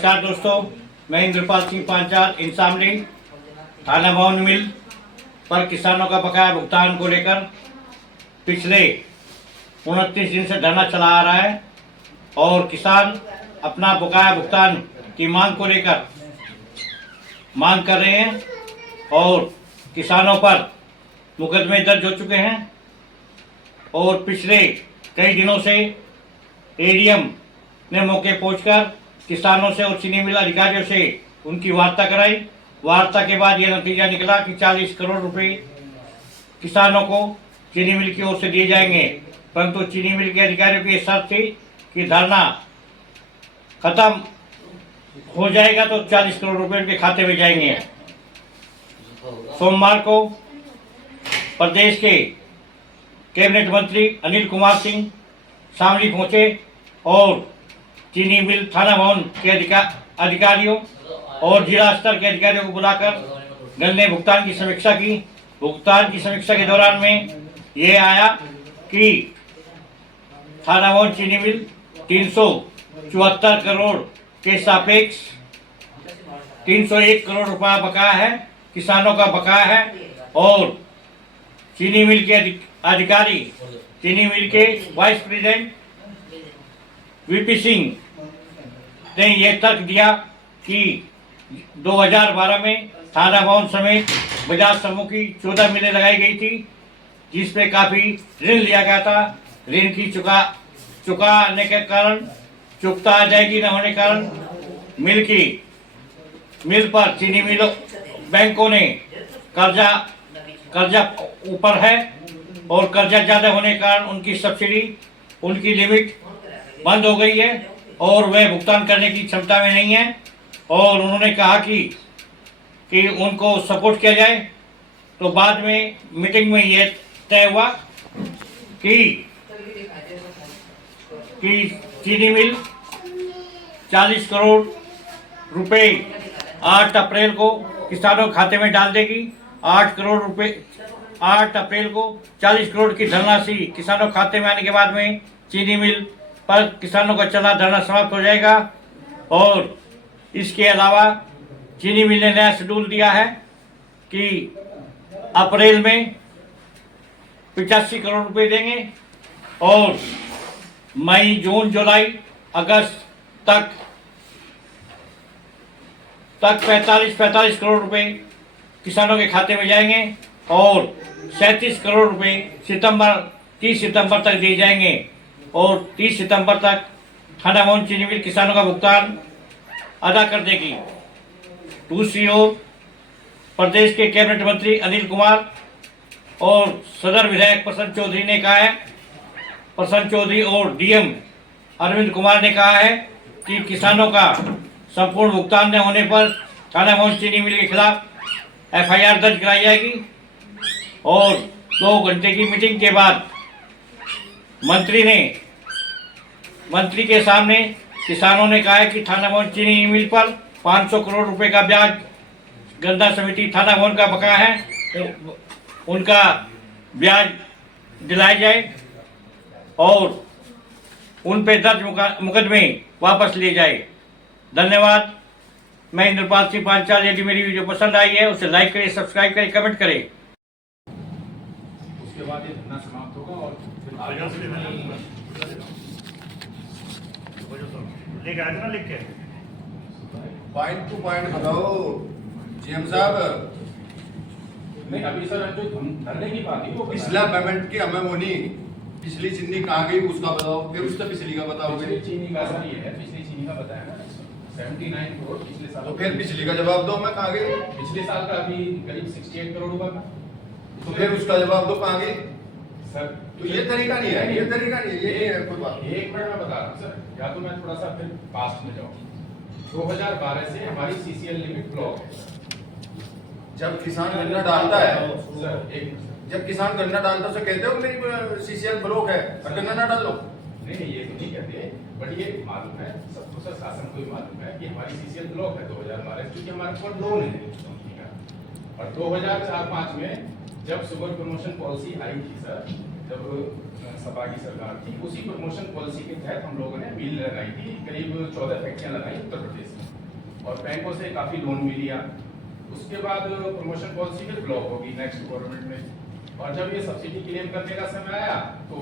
नमस्कार दोस्तों, मैं इंद्रपाल सिंह पांचाल इंसामली थाना भवन मिल पर किसानों का बकाया भुगतान को लेकर पिछले 29 दिन से धरना चला आ रहा है और किसान अपना बकाया भुगतान की मांग को लेकर मांग कर रहे हैं और किसानों पर मुकदमे दर्ज हो चुके हैं और पिछले कई दिनों से एडीएम ने मौके पहुंचकर किसानों से और चीनी मिल अधिकारियों से उनकी वार्ता कराई। वार्ता के बाद यह नतीजा निकला कि 40 करोड़ रुपए किसानों को चीनी मिल की ओर से दिए जाएंगे, परंतु चीनी मिल के अधिकारियों की शर्त थी कि धरना खत्म हो जाएगा तो 40 करोड़ रुपए उनके खाते में जाएंगे। सोमवार को प्रदेश के कैबिनेट मंत्री अनिल कुमार सिंह शामली पहुंचे और चीनी मिल थाना भवन के अधिकारियों और जिला स्तर के अधिकारियों को बुलाकर गन्ने भुगतान की समीक्षा की। भुगतान की समीक्षा के दौरान में ये आया कि थाना भवन चीनी मिल 374 करोड़ के सापेक्ष 301 करोड़ रुपया बकाया है, किसानों का बकाया है और चीनी मिल के अधिकारी चीनी मिल के वाइस प्रेसिडेंट वीपी सिंह ने यह तर्क दिया कि 2012 में थाना भवन समेत बजाज समूह की 14 मिलें लगाई गई थी, जिस पे काफी ऋण लिया गया था। ऋण की चुकाने के कारण चुकता अदायगी न होने के कारण मिल पर चीनी मिलों बैंकों ने कर्जा ऊपर है और कर्जा ज्यादा होने के कारण उनकी सब्सिडी उनकी लिमिट बंद हो गई है और वह भुगतान करने की क्षमता में नहीं है और उन्होंने कहा कि उनको सपोर्ट किया जाए। तो बाद में मीटिंग में यह तय हुआ कि चीनी मिल 40 करोड़ रुपए 8 अप्रैल को किसानों के खाते में डाल देगी। 8 अप्रैल को 40 करोड़ की धनराशि किसानों के खाते में आने के बाद में चीनी मिल पर किसानों का चला धरना समाप्त हो जाएगा। और इसके अलावा चीनी मिल ने नया शेड्यूल दिया है कि अप्रैल में 85 करोड़ रुपए देंगे और मई जून जुलाई अगस्त तक 45 करोड़ रुपए किसानों के खाते में जाएंगे और 37 करोड़ रुपए 30 सितंबर तक दिए जाएंगे और 30 सितंबर तक थाना भवन चीनी मिल किसानों का भुगतान अदा कर देगी। दूसरी ओर प्रदेश के कैबिनेट मंत्री अनिल कुमार और सदर विधायक प्रसन्न चौधरी ने कहा है, प्रसन्न चौधरी और डीएम अरविंद कुमार ने कहा है कि किसानों का संपूर्ण भुगतान न होने पर थाना भवन चीनी मिल के खिलाफ एफआईआर दर्ज कराई जाएगी। और 2 घंटे की मीटिंग के बाद मंत्री के सामने किसानों ने कहा है कि थाना भवन चीनी मिल पर 500 करोड़ रुपए का ब्याज गन्ना समिति थाना भवन का बकाया है, तो उनका ब्याज दिलाया जाए और उन पे दर्ज मुकदमे वापस लिए जाए। धन्यवाद। मैं इंद्रपाल सिंह पांचाल। यदि मेरी वीडियो पसंद आई है उसे लाइक करें, सब्सक्राइब करें, कमेंट करें। उसके बाद ये धरना समाप्त होगा और लेके आए थे ना लिख के पॉइंट टू पॉइंट बताओ जीएम साहब। नहीं, अभी सर जो धरने की बात है वो पिछला पेमेंट की हमें होनी, पिछली चीनी कहाँ गई उसका बताओ, फिर उसका पिछली का बताओगे। पिछली चीनी का सर ये है, पिछली चीनी का बताया ना 79 करोड़ पिछले साल। तो फिर पिछली का जवाब दो, मैं कहाँ गई। पिछले साल का अभी करीब 68 करोड़ रुपए का। तो फिर उसका जवाब दो, कहाँ गई। सर तो ये तरीका नहीं है, ये तरीका नहीं है, ये कोई बात। एक मिनट में बता रहा हूँ सर, या तो मैं थोड़ा सा फिर पास्ट में जाऊँ। 2012 से हमारी सीसीएल लिमिट ब्लॉक है। जब किसान गन्ना डालता है, सर एक जब किसान गन्ना डालता है तो कहते हो मेरी सीसीएल ब्लॉक है और गन्ना ना डालो। नहीं, ये तो नहीं कहते, बट ये मालूम है सबको, सर शासन को भी मालूम है कि हमारी सीसीएल ब्लॉक है 2012 क्योंकि हमारे पास लोन है कंपनी का। और 2004-5 में जब शुगर प्रमोशन पॉलिसी आई थी सर, जब सपा की सरकार थी, उसी प्रमोशन पॉलिसी के तहत हम लोगों ने मिल लगाई थी, करीब 14 फैक्ट्रियां लगाई उत्तर प्रदेश में। और बैंकों से काफ़ी लोन भी लिया। उसके बाद प्रमोशन पॉलिसी फिर ब्लॉक होगी नेक्स्ट गवर्नमेंट में, और जब ये सब्सिडी क्लेम करने का समय आया तो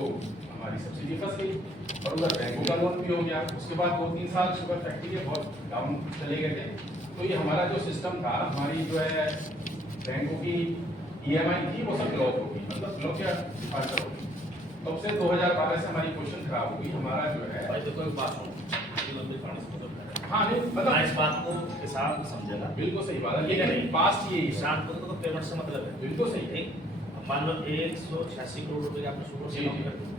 हमारी सब्सिडी फंस गई और उधर बैंकों का लोन भी हो गया। उसके बाद 2-3 साल शुगर फैक्ट्री के बहुत डाउन चले गए थे, तो ये हमारा जो सिस्टम था, हमारी जो है बैंकों की EMI थी वो सब ब्लॉक होगी, मतलब ब्लॉक या डिफाल्टर होगी। तब से 2012 से हमारी पोजीशन खराब हो गई। हमारा जो है भाई देखो एक बात सुनो, लंबी कहानी से मतलब हाँ नहीं मतलब इस बात को किसान समझेगा, बिल्कुल सही बात है, लेकिन पास्ट ये किसान को तो पेमेंट से मतलब है। बिल्कुल सही है। ठीक, मान लो 186 करोड़ रुपए का आपने शुगर से जी, काम जी। कर दिया,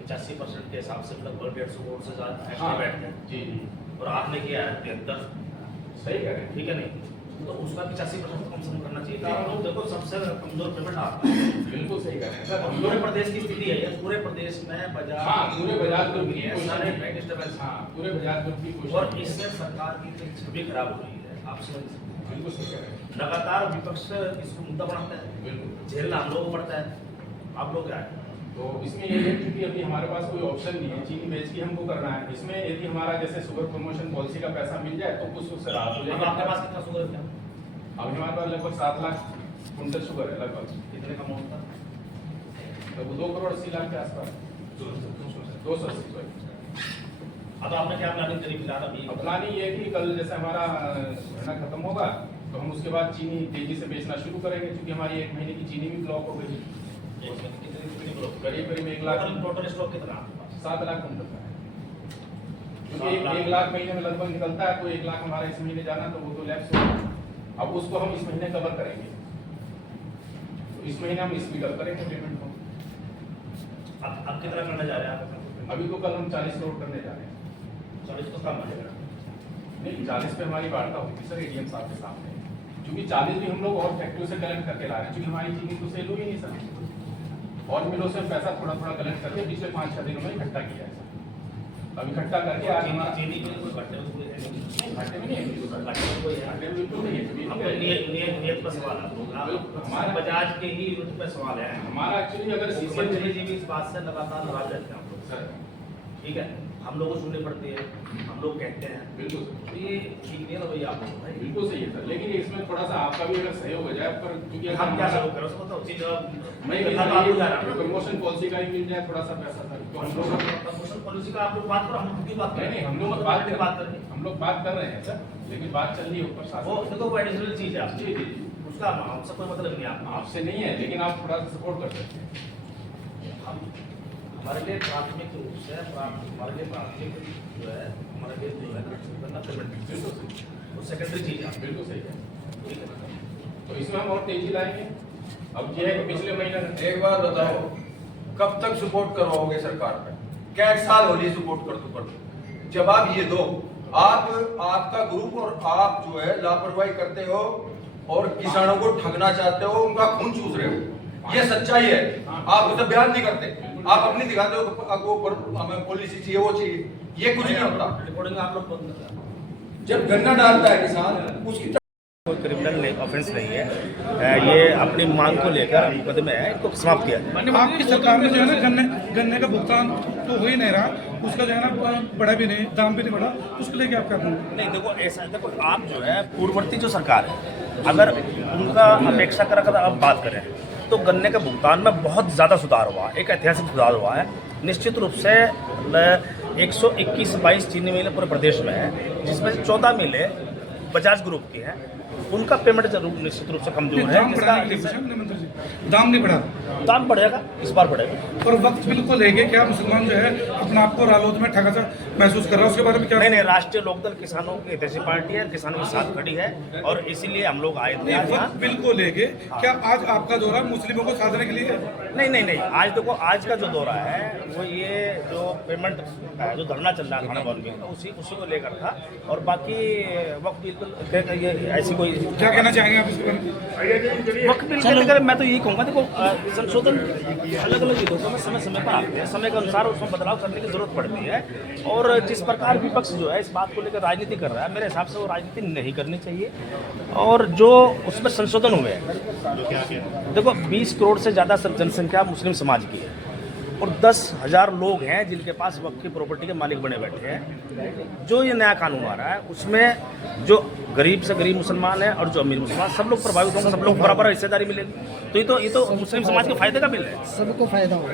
85% के हिसाब से लगभग 150 करोड़ से ज़्यादा हाँ, एक्स्ट्रा बैठ गया, जी जी और आपने किया है 73, सही कह रहे हैं। ठीक है नहीं, तो उसका 85% कम से कम करना चाहिए था। आप लोग देखो सबसे कमजोर पेमेंट आपका है। बिल्कुल सही कह रहे हैं सर। हम पूरे लोग प्रदेश की स्थिति है ये, पूरे प्रदेश में बाजार, हाँ पूरे बाजार ग्रुप की है, कोशिश सारे है। बैंक डिस्टर्बेंस, हाँ पूरे बाजार ग्रुप की कोशिश और है। इससे सरकार की जो छवि खराब हो रही है। आप समझ सकते हैं। बिल्कुल सही कह रहे हैं। लगातार विपक्ष इसको मुद्दा बनाता है, बिल्कुल। झेलना हम लोगों को पड़ता है। आप लोग क्या है, तो इसमें ये है क्योंकि अभी हमारे पास कोई ऑप्शन नहीं है, चीनी बेच के हमको करना है। इसमें यदि हमारा जैसे शुगर प्रमोशन पॉलिसी का पैसा मिल जाए तो कुछ उससे राहत हो अब जाएगी। आपके पास कितना शुगर है? अभी हमारे पास लगभग 7 लाख कुंटल शुगर है, लगभग कितने का अमाउंट था? लगभग 2 करोड़ 80 लाख के आसपास। 280 सॉरी। अब आपने क्या प्लानिंग करी फिलहाल अभी? अब प्लानिंग ये है कि कल जैसे हमारा महीना खत्म होगा तो हम उसके बाद चीनी तेजी से बेचना शुरू करेंगे, क्योंकि हमारी 1 महीने की चीनी भी ब्लॉक हो गई। करीब 1 लाख टोटल स्टॉक कितना है आपके पास? 7 लाख कुंटल का है, क्योंकि 1 लाख महीने में लगभग निकलता है, तो 1 लाख हमारा इस महीने जाना तो वो तो लैप्स होगा। अब उसको हम इस महीने कवर करेंगे, तो इस महीने हम इसमें कवर करेंगे पेमेंट को। अब कितना करने जा रहे हैं आप? अभी तो कल हम 40 करोड़ करने जा रहे हैं। 40 तो कम है। नहीं 40 पे हमारी वार्ता हुई थी सर ADM साहब के सामने, क्योंकि 40 भी हम लोग और फैक्ट्रियों से कलेक्ट करके ला रहे हैं, क्योंकि हमारी चीनी तो सेल हो ही नहीं सर। और मिलों से पैसा थोड़ा थोड़ा कलेक्ट करके पिछले 5-6 दिनों में इकट्ठा किया है सर। अब इकट्ठा करके आज हमारा चीनी में कोई घाटे में कोई है नहीं। घाटे में नहीं है बिल्कुल सर। घाटे में कोई है? घाटे में बिल्कुल नहीं है। अब नियत पर सवाल है बिल्कुल। हमारा बजाज के ही यूनिट पे सवाल है। हमारा एक्चुअली अगर मुख्यमंत्री CCL जी भी इस बात से लगातार नाराज रहते हैं हम लोग। सर ठीक है, हम लोगों को सुननी पड़ती है, हम लोग कहते हैं, बिल्कुल सर। तो ये ठीक नहीं है ना भैया आप लोग भाई। बिल्कुल सही है सर, लेकिन इसमें थोड़ा सा आपका भी अगर सहयोग हो जाए, पर क्योंकि अगर हम क्या हमारा- सब करो सब बताओ चीज मैं ये करना तो आपको जा रहा है ना। प्रमोशन पॉलिसी का ही मिल जाए थोड़ा सा पैसा सर, तो हम लोग प्रमोशन पॉलिसी का आप लोग बात करो, हम लोग क्यों बात नहीं करें? नहीं हम लोग बात करेंगे। हम लोग बात कर रहे हैं सर, लेकिन बात चल रही है ऊपर वो शासन। देखो वो एडिशनल चीज है आपकी, जी जी जी, उसका हमसे कोई मतलब नहीं है। आप आपसे नहीं है, लेकिन आप थोड़ा सा सपोर्ट कर सकते हैं। हम हमारे लिए प्राथमिक रूप से हमारे लिए प्राथमिक जो है हमारे लिए जो है ना पेमेंट बिल्कुल सही, वो सेकेंडरी चीज है। बिल्कुल सही है। ठीक है, तो इसमें हम और तेजी लाएंगे। अब ये है कि पिछले महीने एक बात बताओ, कब तक सपोर्ट करवाओगे सरकार पे? क्या 1 साल हो रही सपोर्ट करते जवाब ये दो। आपका ग्रुप और आप जो है लापरवाही करते हो और किसानों को ठगना चाहते हो, उनका खून चूस रहे हो, ये सच्चाई है। आप उसे बयान नहीं करते, आप अपनी दिखाते हो कि वो हमें पॉलिसी चाहिए, वो चाहिए, ये कुछ नहीं होता। रिकॉर्डिंग आप लोग बंद कर दें। जब गन्ना डालता है किसान, उसकी कोई क्रिमिनल ऑफेंस नहीं है, ये अपनी मांग को लेकर मुकदमे है, इनको समाप्त किया जाए। आपकी सरकार में जो है ना गन्ने का भुगतान तो हो ही नहीं रहा, उसका जो है ना बढ़ा भी नहीं, दाम भी नहीं बढ़ा, उसके लिए क्या आप कर रहे हैं? नहीं देखो ऐसा देखो, आप जो है पूर्ववर्ती जो सरकार है, अगर उनका अपेक्षा कर अगर आप बात करें तो गन्ने के भुगतान में बहुत ज़्यादा सुधार हुआ, एक ऐतिहासिक सुधार हुआ है। निश्चित रूप से 121-22 चीनी मिलें पूरे प्रदेश में है, जिसमें से 14 मिलें बजाज ग्रुप की हैं, उनका पेमेंट जरूर निश्चित रूप से कमजोर है। दाम बढ़ाने के लिए पूछा हमने मंत्री जी, दाम नहीं बढ़ा दाम बढ़ेगा, इस बार बढ़ेगा। और वक्त बिल्कुल लेके क्या मुसलमान जो है अपने आप को रालोद में ठगा सा महसूस कर रहा है, उसके बारे में क्या? नहीं नहीं, राष्ट्रीय लोकदल किसानों की हितैषी पार्टी है, किसानों के साथ खड़ी है और इसीलिए हम लोग आए थे नहीं, आज यहाँ। वक्त बिल्कुल लेके क्या आज आपका दौरा मुस्लिमों को साधने के लिए है? नहीं नहीं नहीं, आज देखो आज का जो दौरा है वो ये जो पेमेंट है, जो धरना चल रहा है थाना भवन में, तो उसी को लेकर था। और बाकी वक्त बिल्कुल ये ऐसी कोई क्या कहना चाहेंगे आप इसके बारे में? वक्त बिल के लेकर मैं तो यही कहूँगा, देखो संशोधन अलग अलग विधेयकों में समय समय पर आते हैं, समय के अनुसार उसमें बदलाव करने की जरूरत पड़ती है। और जिस प्रकार विपक्ष जो है इस बात को लेकर राजनीति कर रहा है, मेरे हिसाब से वो राजनीति नहीं करनी चाहिए। और जो उसमें संशोधन हुए हैं, देखो 20 करोड़ से ज़्यादा जनसंख्या मुस्लिम समाज की है, और 10,000 लोग हैं जिनके पास वक्त की प्रॉपर्टी के मालिक बने बैठे हैं। जो ये नया कानून आ रहा है उसमें जो गरीब से गरीब मुसलमान है और जो अमीर मुसलमान, सब लोग प्रभावित होंगे, सब लोग बराबर हिस्सेदारी मिलेगी। तो ये तो मुस्लिम समाज के फायदे का बिल है। सबको फायदा होगा।